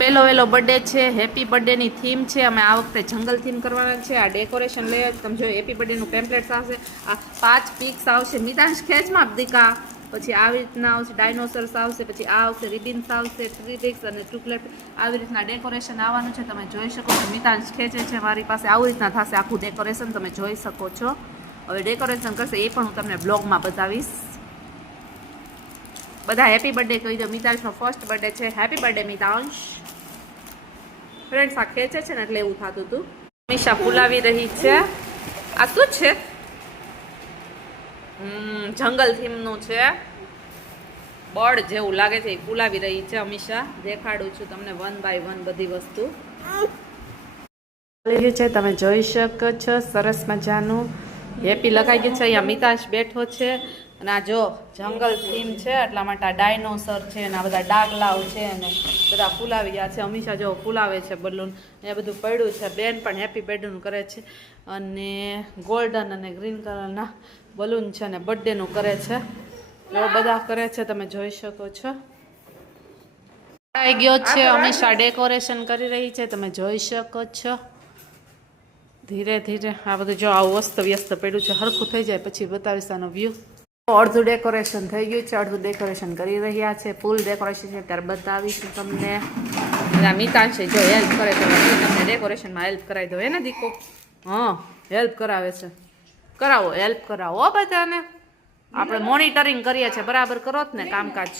પહેલો વહેલો બર્થડે છે, હેપી બર્થડેની થીમ છે. અમે આ વખતે જંગલ થીમ કરવાના છે. આ ડેકોરેશન લઈ તમે જો હેપી બર્થડેનું ટેમ્પલેટ્સ આવશે, આ 5 પિક્સ આવશે. મિતાંશ ખેંચમાં દીકા, પછી આવી રીતના આવશે ડાયનોસર્સ આવશે, પછી આ આવશે રિબિન્સ આવશે, 3 પિક્સ અને 2 ક્લેપ. આવી રીતના ડેકોરેશન આવવાનું છે. તમે જોઈ શકો છો મિતાંશ ખેંચે છે મારી પાસે. આવી રીતના થશે આખું ડેકોરેશન, તમે જોઈ શકો છો. હવે ડેકોરેશન કરશે એ પણ હું તમને બ્લોગમાં બતાવીશ. બધા હેપી બર્થડે કહી દો. મિતાંશનો ફર્સ્ટ બર્થડે છે. Happy birthday Mitansh. ફ્રેન્ડ્સ આ ખેંચે છે ને એટલે એવું થતું હતું. અમીશા ફૂલાવી રહી છે. આ શું છે? જંગલ થીમનું છે. બર્ડ જેવું લાગે છે, એ ફૂલાવી રહી છે. અમીશા દેખાડું છું તમને 1 બાય 1 બધી વસ્તુ છે. તમે જોઈ શકો છો સરસ મજાનું હેપી લગાઈ ગયું છે. અહીંયા મિતાંશ બેઠો છે અને આ જો જંગલ થીમ છે એટલા માટે આ ડાયનોસર છે અને આ બધા ડાગલાઓ છે અને બધા ફૂલાવી ગયા છે. અમીશા જો ફૂલાવે છે બલૂન. અહીંયા બધું પડ્યું છે. બેન પણ હેપી બર્થડેનું કરે છે અને ગોલ્ડન અને ગ્રીન કલરના બલૂન છે અને બર્થડેનું કરે છે. એવો બધા કરે છે, તમે જોઈ શકો છો. આવી ગયો છે. અમીશા ડેકોરેશન કરી રહી છે, તમે જોઈ શકો છો. ધીરે ધીરે આ બધું જો આવું અસ્ત વ્યસ્ત પડ્યું છે. હરખું થઈ જાય પછી બતાવીશ આનો વ્યૂ. અડધું ડેકોરેશન થઈ ગયું છે, અડધું ડેકોરેશન કરી રહ્યા છે. ફૂલ ડેકોરેશન છે ત્યારે બતાવીશું તમને. મિતાંશ જો હેલ્પ કરે તો તમને ડેકોરેશનમાં હેલ્પ કરાવી દો. એને દીકો હા હેલ્પ કરાવે છે. કરાવો, હેલ્પ કરાવો બધાને. આપણે મોનિટરિંગ કરીએ છીએ, બરાબર કરો જ ને કામકાજ.